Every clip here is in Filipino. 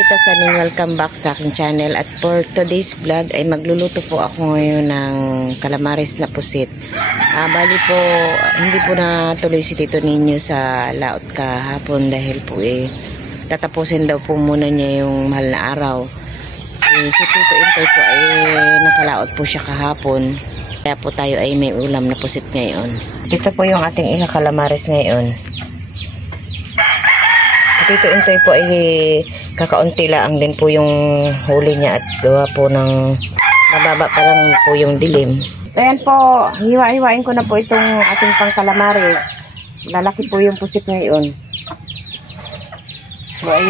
Tita Saning, welcome back sa aking channel. At for today's vlog ay magluluto po ako ngayon ng calamares na pusit. Bali po, hindi po natuloy si Tito Ninyo sa laot kahapon dahil po tatapusin daw po muna niya yung mahal na araw. Si Tito Intay po ay nakalaot po siya kahapon. Kaya po tayo ay may ulam na pusit ngayon. Ito po yung ating calamares ngayon. Tito Intoy po ay kakaunti lang din po yung huli niya at gawa po ng mababa pa lang po yung dilim. Ayan po, hiwa-hiwain ko na po itong ating pang calamares. Lalaki po yung pusit ngayon. So ay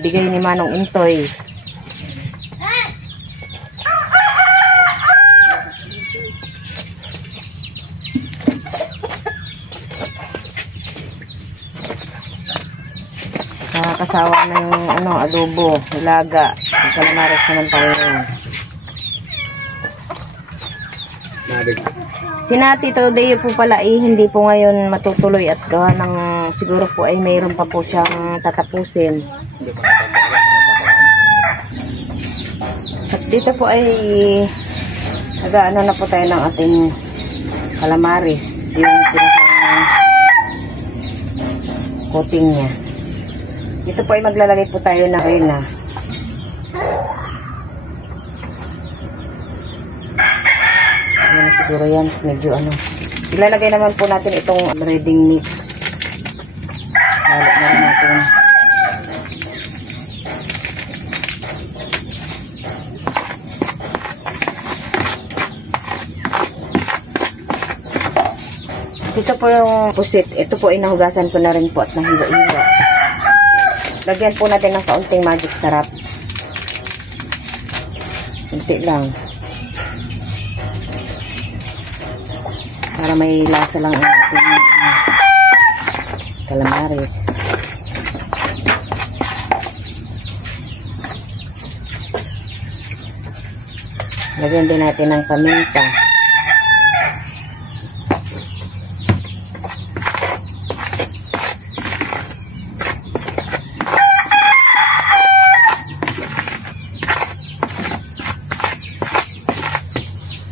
bigay ni Manong Intoy. Kasawa na yung adobo, ilaga, yung calamares naman tayo ngayon. Sina Tito Deo po pala hindi po ngayon matutuloy at gawa ng siguro po ay mayroon pa po siyang tatapusin. At dito po ay nag-ano na po tayo ng ating calamares, yung pinakang coating niya. Dito po ay maglalagay po tayo ng harina. Ano na siguro yan, medyo ilalagay naman po natin itong ready mix. Halo na rin natin. Dito po yung pusit. Ito po ay nahugasan ko na rin po at nahiwa-hiwa. Lagyan po natin ng kaunting magic sarap. Kunti lang. Para may lasa lang ang ating calamares. Lagyan din natin ng paminta.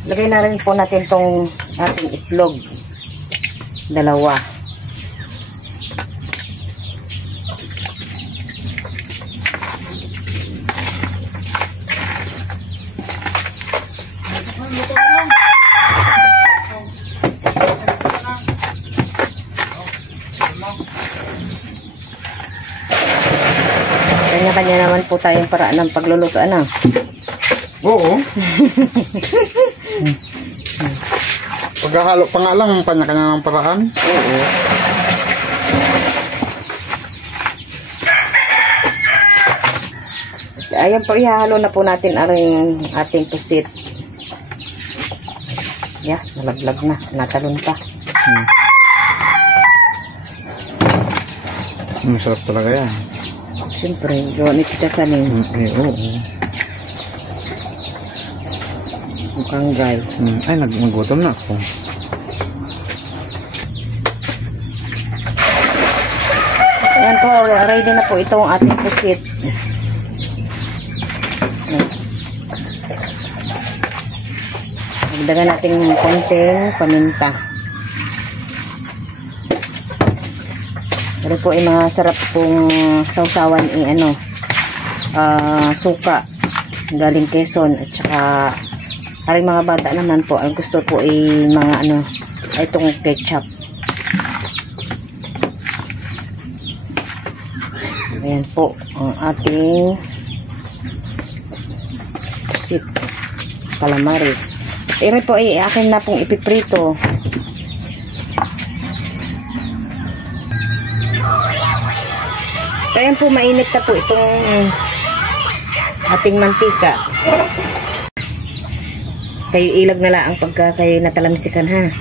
Lagay na rin po natin tong ating itlog. Dalawa. Kanya-kanya naman po tayong paraan ng pagluluto. Oo. Paghahalo pa nga lang, kanya-kanya ng paraan. Oo. Ayan po, ihahalo na po natin ang ating pusit. Yeah, nalaglag na. Natalon pa. Masarap talaga yan. Siyempre, gawa ni Tita Saning. Oo. Mukhang dry. Ay, naggutom na ako. Ayan po, ready na po itong ating pusit. Dagdagan natin ng konting paminta. Pero po ay mga sarap pong sausawan suka galing Quezon at saka aring mga bata naman po ang gusto po ay mga itong ketchup. Ayan po ang ating pusit calamares. Ere po ay akin na pong ipiprito. Ayan po, mainit na po itong ating mantika. Kayo ilag na lang pagka kayo natalamsikan, ha.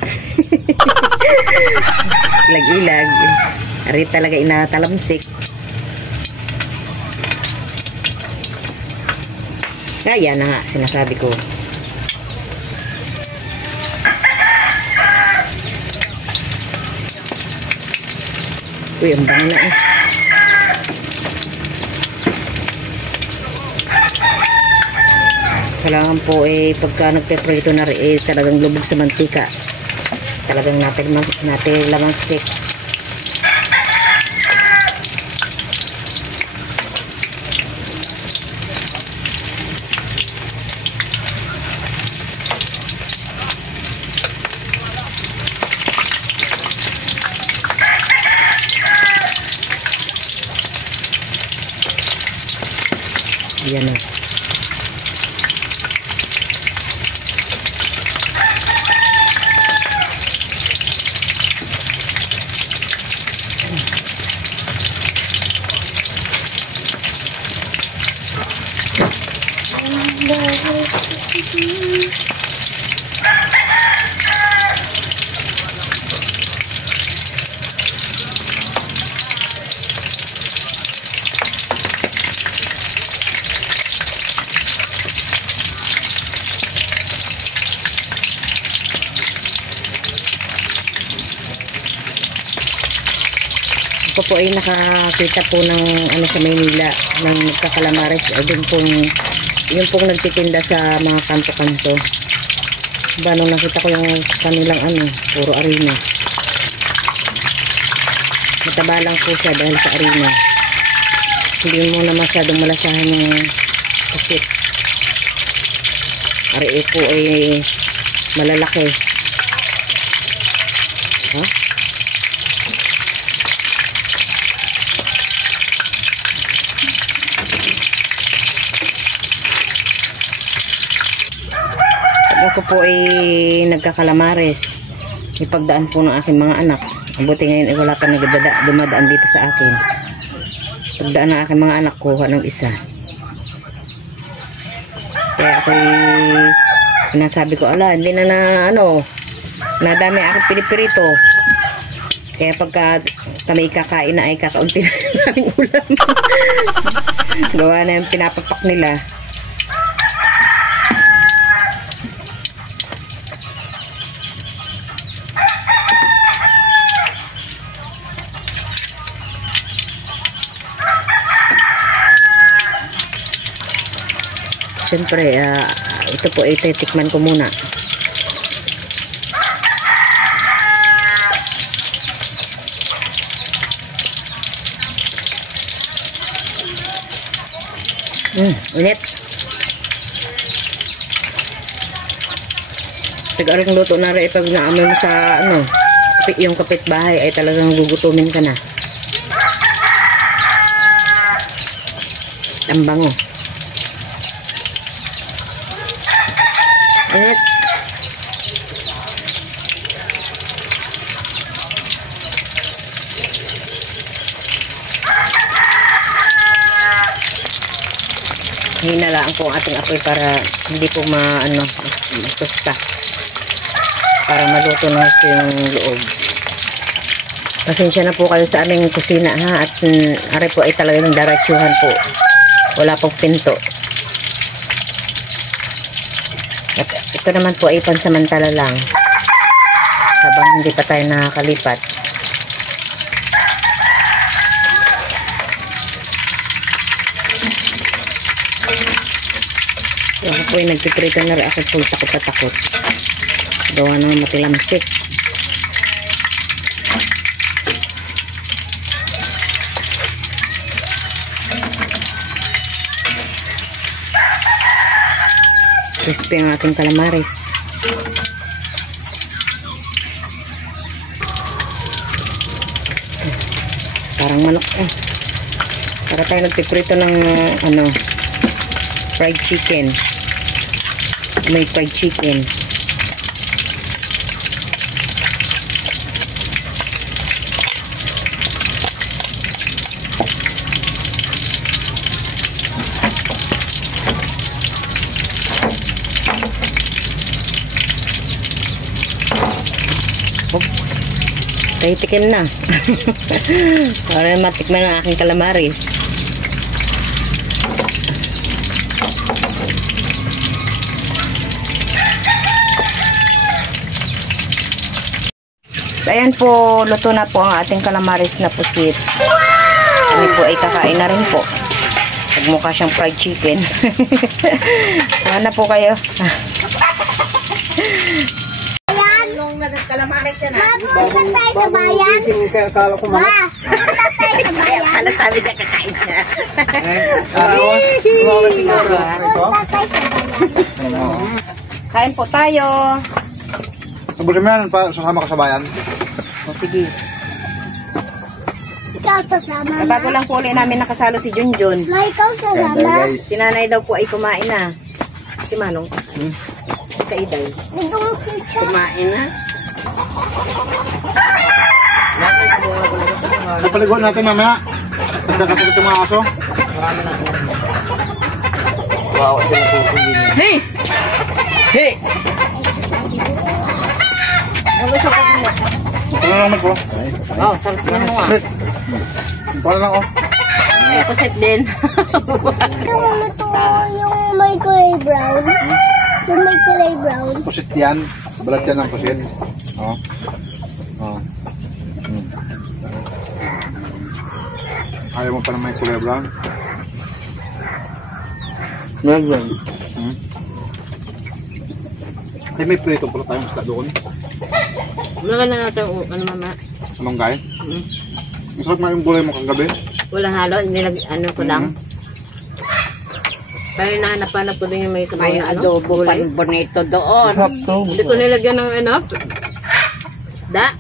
Ilag-ilag. Ari talaga inatalamsik. Yan na nga, sinasabi ko. Uy, ang bango na . Kailangan po pagka nagpe-prito na rin talagang lubog sa mantika. Talagang natin lamansik. Yan na. Ako po ay nakakita po ng sa Maynila ng nagkakalamares. Yung pong nagtitinda sa mga kanto-kanto. Nung nakita ko yung kanilang puro arena. Mataba lang po siya dahil sa arena. Hindi mo na masyadong malasahan yung pusit. Ari po ay malalaki. Ha? Ako po ay nagkakalamares. Ipagdaan po ng aking mga anak. Mabuti ngayon ay wala pa dumadaan dito sa akin. Pagdaan ng aking mga anak, kuha ng isa. Kaya ako sinasabi ko, hindi na nadami aking pinipirito. Kaya pagka kami kakain na ay kakaunti na naming ulam. Gawa na yung pinapapak nila. Siyempre, ito po ay titikman ko muna. Init. Tag-aring luto na rin pag naamoy mo sa yung kapitbahay ay talagang gugutumin ka na. Ang bango. Init. Hinalaan po ang ating apoy para hindi po magtusta. Para maluto na yung loob. Pasensya na po kayo sa aming kusina at ari po ay talagang daratsuhan po. Wala pong pinto. At ito naman po ay pansamantala lang habang hindi pa tayo nakakalipat. Ako po ay nagpiprito na rin ako po takot. Gawa ng matilamsik. Crispy ang ating calamares. Parang manok para tayo nagpiprito ng fried chicken. May fried chicken. Tikim na. Para matikman ang aking calamares. So, ayan po, luto na po ang ating calamares na pusit. Kami po ay kakain na rin po. Magmukha siyang fried chicken. Kuha na po kayo. Nung nagkalamaris siya na. Mapunta tayo sa bayan. Kala ko Ma, mapunta tayo sa bayan. Pala sabi niya kakain siya. Mapunta tayo sa bayan. Kain po tayo. Sabusin mo yan, sasama ka sa bayan. O sige. Ikaw sasama. Bago lang po ulit namin nakasalo si Junjun. Ma, ikaw sasama. Si nanay daw po ay kumain na. Si Manong. Si Kaiday. Ito mo chicha. Kumain na. Napaligon natin mamaya. Nagkakasagot yung mga aso. Hey! Hey! Ano gusto ko mo? Ito na lang ko. Oh, sarap mo nga. Ito na lang oh. Ay, pusit din. Ito mo ito yung may kulay brown. Yung may kulay brown. Pusit yan. Balat yan ng pusit. Oh. Oh. Ayaw mo pa na may kulay brown? Meron. Ay, may prito pala tayong isda doon. Wala na natin, ano mama? Anong gaya? Masarap nga yung gulay mo kagabi. Wala halo, ano ko lang. Pero nahanap-hanap ko din yung may May adobo pa bonito doon. Sarap to. Hindi ko nilagyan ng ano. Da.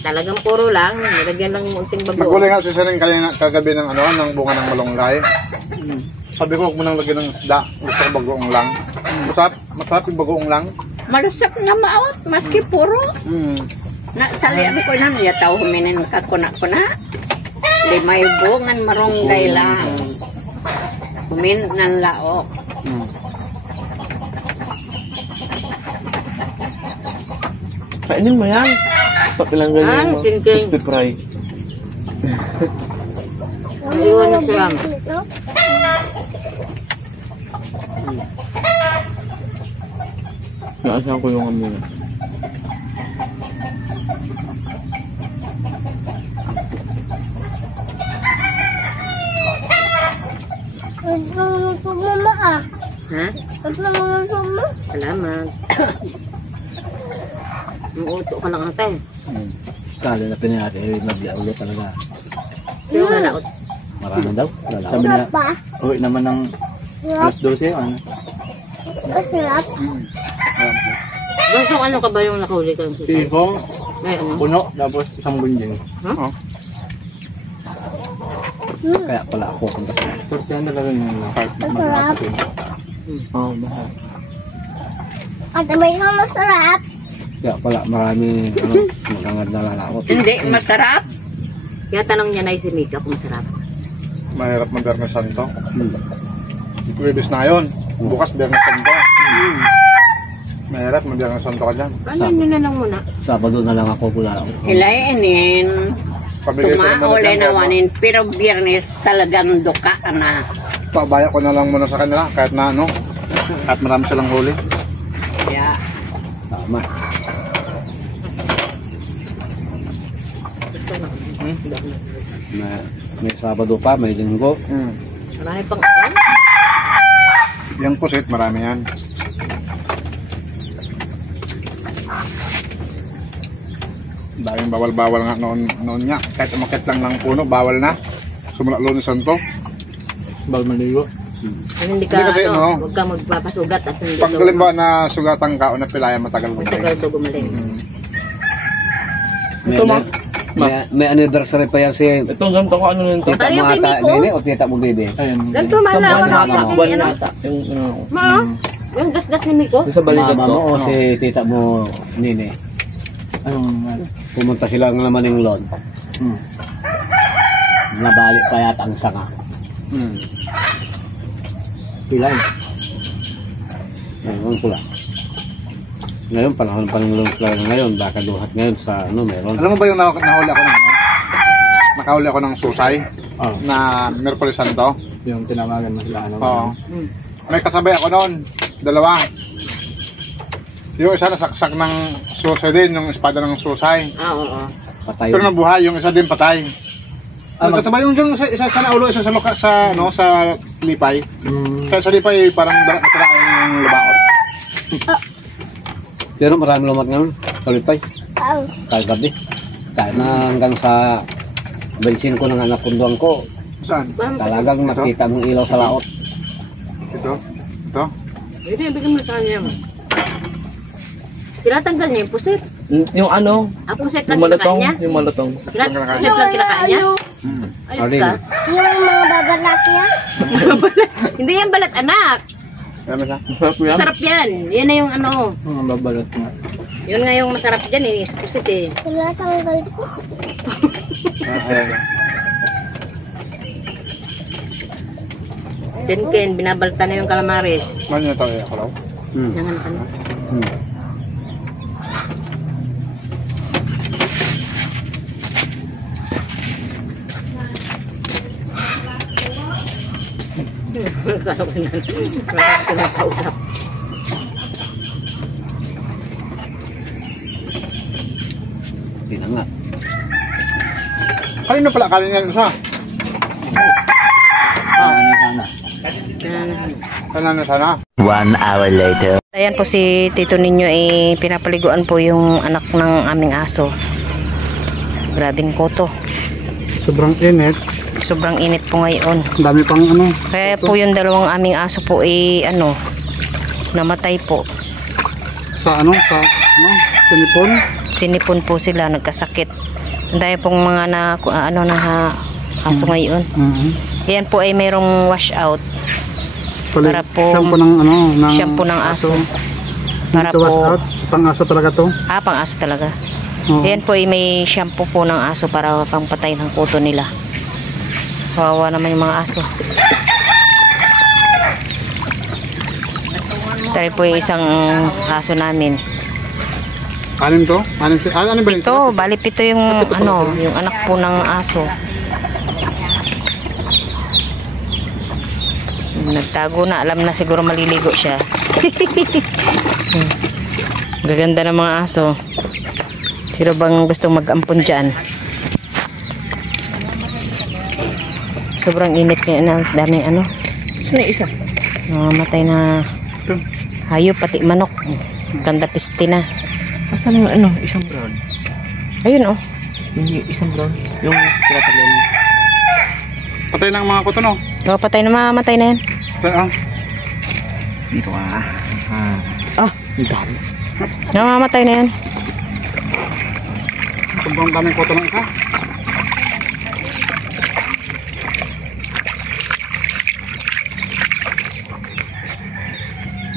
Talagang puro lang. Nilagyan ng unting bago. Nagulay nga si Saling kagabi ng ano, ng bunga ng malunggay. Sabi ko, huwag mo nang lagyan ng isda. Gusto ko bagoong lang. Masarap yung bagoong lang. Malusap na maot, maski puro. Salian ko na niya tao huminin kakuna-kuna. Limay bungan marunggay lang. Humin ng laok. Kainin mo yan. Pati lang ganyan mo. King-king. Crispy fry. Iwan na siya. Ito. Naasahan ko yung amoy. Ito mo ito mama ah. Ha? Ito mo ito mo. Salamat. Muuto ka lang ate. Kala na pinati, mag-ulo talaga. Yung nalaot. Marami daw. Sabi Sarap na, ba? uwi naman ng Sarap. alas 12. Ano? Masarap. Gusto ano ka ba yung nakahuli ka? Tifong, Ay, ano? puno, tapos isang gunjing. Oh. Kaya pala ako punta sa Turkey na talaga yung heart na Masarap. Oo, mahal. At may ka masarap. Kaya pala marami magangad na lalakot. Hindi masarap. Kaya tanong niya na si Mika kung masarap. Mahirap mag-Biyernes Santo. Pwedis na yun. Bukas Biyernes Santo. Mahirap mag-Biyernes Santo ka dyan. Ano nyo na lang muna? Sabado na lang ako pula. Hilainin. Pamigay ko naman Tumaole dyan, na wanin. Pero biyernes talagang duka na. pabaya ko na lang muna sa kanila kahit na ano. Kahit marami silang huli. Kaya Tama. May Sabado pa, may Linggo. Marami pang ano? Yung pusit, marami yan. Daming bawal-bawal nga noon niya. Kahit umakit lang ng puno, bawal na. Sumula Lunes Santo. Bawal maligo. Ano, hindi ka, Hindi kasi, ano, no? huwag ka magpapasugat at hindi Pag halimbawa na sugatan ka o napilaya, matagal mo matagal to gumaling. Ito ma. May anniversary pa yan si Itong ganito ko ano nito. tita Ay, mo yung ata, baby ko? nene, o tita mo baby? Ayun. Ganito malawan ako sa akin, Buwan ano? yata. Yung ano. Ma, yung gasgas ni Miko. Yung sa balikat Mama ko. mo o si tita mo, nene. Anong Pumunta sila ng naman yung lon. Nabalik pa yata ang sanga. Pilay. Ngayon pula. Ngayon, panahon pala ngayon, baka duhat ngayon sa ano, meron. Alam mo ba yung nahuli ako ng ano? Nakahuli ako ng susay Oh, na Merkulis Santo. yung tinawagan mo sila, ano? Oo. May kasabay ako noon. Dalawa. Yung isa nasaksak ng susay din, yung espada ng susay. Oo. Patay. Pero nabuhay, yung isa din patay. Ah, Kasabay yung isa sa naulo, isa sa luka, sa ano, sa lipay. Kaya sa lipay parang masala yung lumaot. Pero marami lumat ngayon. Kalipay. Ang. Kagabi. Kahit na hanggang sa bensin ko ng anak kunduan ko, Saan? talagang makita mong ilaw sa laot. Ito? Ito? Pwede, bigyan mo sa kanya. Tinatanggal niya yung pusit. Yung ano, Pusit lang yung malutong, kinakain niya. yung malutong. Pusit lang kinakain niya. Ayos Alin? ka. Yung mga babalat niya. Hindi yan balat, anak. Alam mo siya? Masarap yan. Masarap yan. Yan na yung ano. Mga babalat na. Yun nga yung masarap dyan eh. Pusit eh. Tinatanggal ko. Ayan. Ken, binabalta na yung calamares. Ano niya ito? Ako lang. Yan ano. Pinangat. Kanino pala? Kanina yan isa? Ano sana? Kanina sana? 1 hour later. Ayan po si Tito Ninyo pinapaliguan po yung anak ng aming aso. Grabing koto. Sobrang init. Sobrang init po ngayon. Ang dami pang ano. Kaya po yung dalawang aming aso po namatay po. Sa ano? Sa ano? Sinipon? Sinipon po sila, nagkasakit. Ang dami pong mga aso ngayon. Yan po ay mayroong wash out. Para po Shampoo ng ano? Ng shampoo ng aso. Para Dito was po out. Pang-aso talaga to. pang aso talaga. Oo. Yan po ay may shampoo po ng aso para pangpatay ng kuto nila. Kawawa naman yung mga aso. Tari po yung isang aso namin. Anim to? Ano ba yun? Ito, bali pito yung yung anak po ng aso. Nagtago na, alam na siguro maliligo siya. Gaganda ng mga aso. Sino bang gustong mag-ampon dyan? Sobrang init niya, daming Sino yung isa? matay na hayop, pati manok. Ganda piste na. Asan na yung isang brown? Ayun Yung isang brown? Yung tinatalin. Patay ng mga kuto, no? Patay na, mamatay na yan. Patay, ah. Dito ka. Ang dami. Namamatay na yan. Sobrang daming kuto ng isa.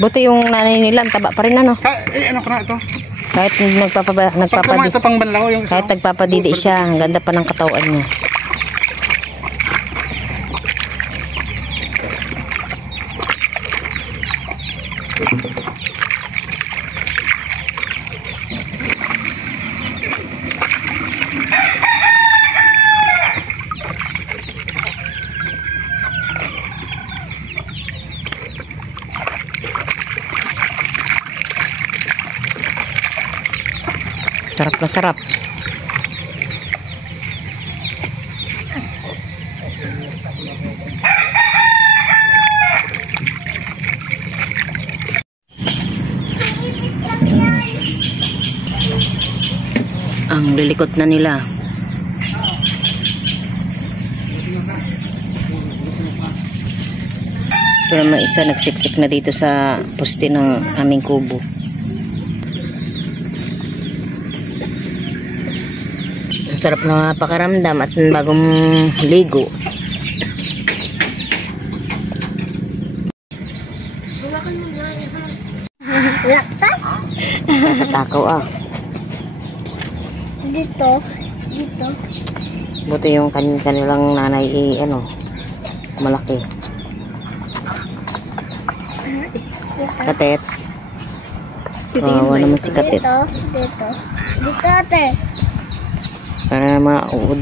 Buti yung nanay nila, ang taba pa rin ano. Ano ko na ito? Kahit Ito pang banlaw yung isa. kahit nagpapadidi siya, ang ganda pa ng katawan niya. Sarap na sarap. Ang lilikot na nila. Ito naman isa nagsiksik na dito sa poste ng aming kubo. Sarap na pakaramdam at bagong ligo. Laktas? Takaw Dito. Dito. Buti yung kanilang nanay malaki. Katet. Wawa naman si Katet. Dito. Dito. Dito ate. Sana mga uod